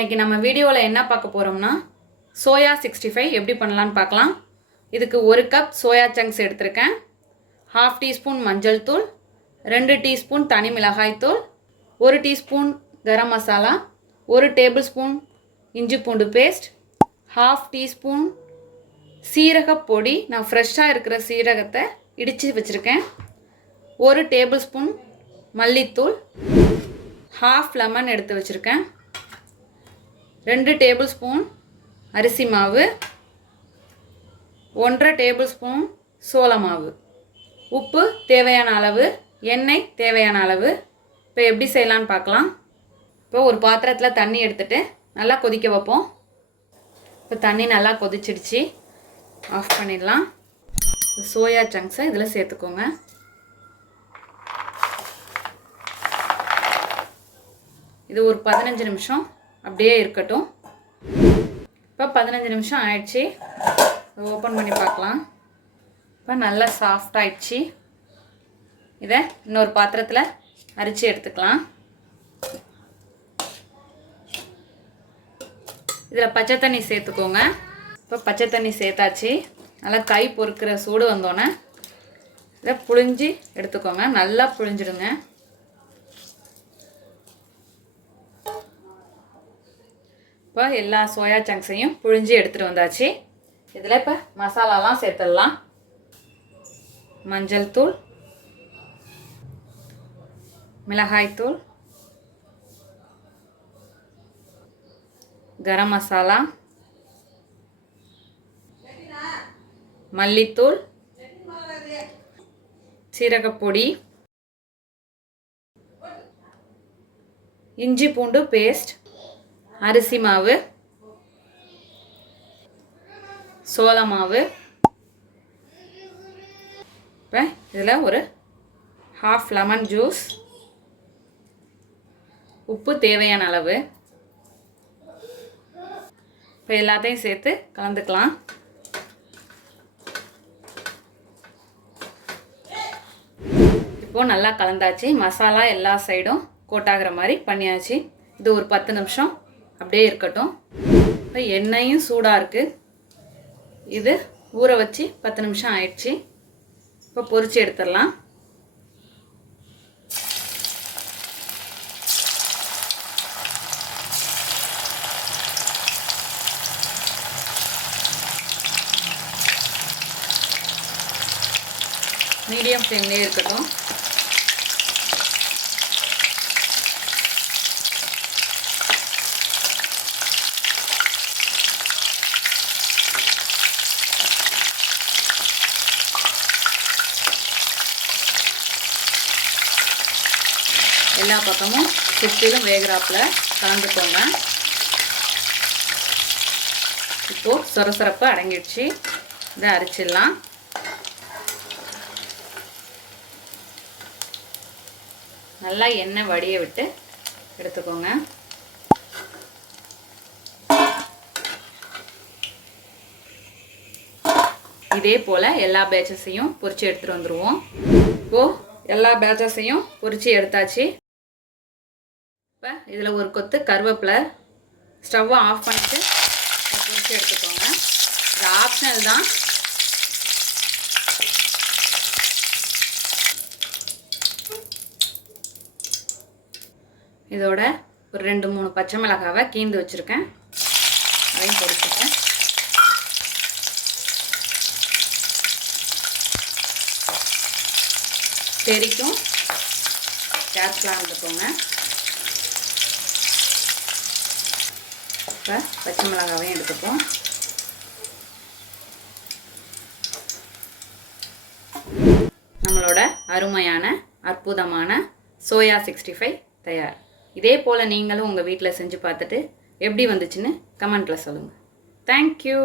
இன்னைக்கு நம்ம வீடியோவில் என்ன பார்க்க போகிறோம்னா சோயா 65 எப்படி பண்ணலான்னு பார்க்கலாம். இதுக்கு 1 கப் சோயா சங்க்ஸ் எடுத்திருக்கேன், 1/2 டீஸ்பூன் மஞ்சள் தூள், 2 டீஸ்பூன் தனி மிளகாய் தூள், 1 teaspoon garam masala, 1 table spoon இஞ்சி பூண்டு பேஸ்ட், 1/2 டீஸ்பூன் சீரக பொடி. நான் ஃப்ரெஷ்ஷாக இருக்கிற சீரகத்தை இடித்து வச்சுருக்கேன், 1 டேபிள் ஸ்பூன் மல்லித்தூள், 1/2 லெமன் எடுத்து வச்சுருக்கேன், 2 டேபிள் ஸ்பூன் அரிசி மாவு, 1/2 டேபிள் ஸ்பூன் சோள மாவு, உப்பு தேவையான அளவு, எண்ணெய் தேவையான அளவு. இப்போ எப்படி செய்யலான்னு பார்க்கலாம். இப்போ ஒரு பாத்திரத்தில் தண்ணி எடுத்துகிட்டு நல்லா கொதிக்க வைப்போம். இப்போ தண்ணி நல்லா கொதிச்சிடுச்சு, ஆஃப் பண்ணிடலாம். சோயா சங்க்ஸை இதில் சேர்த்துக்கோங்க. இது ஒரு 15 நிமிஷம் அப்படியே இருக்கட்டும். இப்போ 15 நிமிஷம் ஆயிடுச்சு, ஓப்பன் பண்ணி பார்க்கலாம். இப்போ நல்லா சாஃப்ட் ஆயிடுச்சு. இதை இன்னொரு பாத்திரத்தில் அரிச்சு எடுத்துக்கலாம். இதில் பச்சை தண்ணி சேர்த்துக்கோங்க. இப்போ பச்சை தண்ணி சேர்த்தாச்சு. நல்லா கை பொறுக்கிற சூடு வந்தோடனே இதை புழிஞ்சு எடுத்துக்கோங்க. நல்லா புழிஞ்சிடுங்க. இப்போ எல்லா சோயா சங்க்ஸையும் புழிஞ்சு எடுத்துகிட்டு வந்தாச்சு. இதில் இப்போ மசாலாலாம் சேர்த்துடலாம். மஞ்சள் தூள், மிளகாய்த்தூள், கரம் மசாலா, மல்லித்தூள், சீரகப்பொடி, இஞ்சி பூண்டு பேஸ்ட், அரிசி மாவு, சோள மாவு. இப்போ இதில் ஒரு 1/2 லெமன் ஜூஸ், உப்பு தேவையான அளவு. இப்போ எல்லாத்தையும் சேர்த்து கலந்துக்கலாம். இப்போது நல்லா கலந்தாச்சு. மசாலா எல்லா சைடும் கோட்டாகிற மாதிரி பண்ணியாச்சு. இது ஒரு 10 நிமிஷம் அப்படியே இருக்கட்டும். இப்போ எண்ணெயும் சூடாக இருக்குது. இது ஊற வச்சு 10 நிமிஷம் ஆயிடுச்சு. இப்போ பொரிச்சு எடுத்துடலாம். மீடியம் ஃப்ளேம்லேயே இருக்கட்டும். எல்லா பக்கமும் சுற்றிலும் வேகிறாப்பில் கலந்துக்கோங்க. இப்போது சொரசொரப்பு அடங்கிடுச்சு. இதை அரைச்சிடலாம். நல்லா எண்ணெய் வடிய விட்டு எடுத்துக்கோங்க. இதே போல் எல்லா பேட்சஸையும் பொரிச்சு எடுத்துகிட்டு வந்துடுவோம். இப்போது எல்லா பேட்சஸையும் பொரிச்சு எடுத்தாச்சு. இப்போ இதில் ஒரு கொத்து கருவேப்பிலை, ஸ்டவ்வை ஆஃப் பண்ணிவிட்டு பொரிச்சு எடுத்துக்கோங்க. இது ஆப்ஷனல் தான். இதோட ஒரு 2-3 பச்சை மிளகாவை கீந்து வச்சுருக்கேன், அதையும் பொரிச்சுட்டேன். தெரிக்கும் கேர்ஃபுல்லாக இருந்துக்கோங்க. இப்போ பச்சை மிளகாவையும் எடுத்துப்போம். நம்மளோட அருமையான அற்புதமான சோயா 65 தயார். இதே போல் நீங்களும் உங்கள் வீட்டில் செஞ்சு பார்த்துட்டு எப்படி வந்துச்சுன்னு கமெண்ட்டில் சொல்லுங்கள். தேங்க்யூ.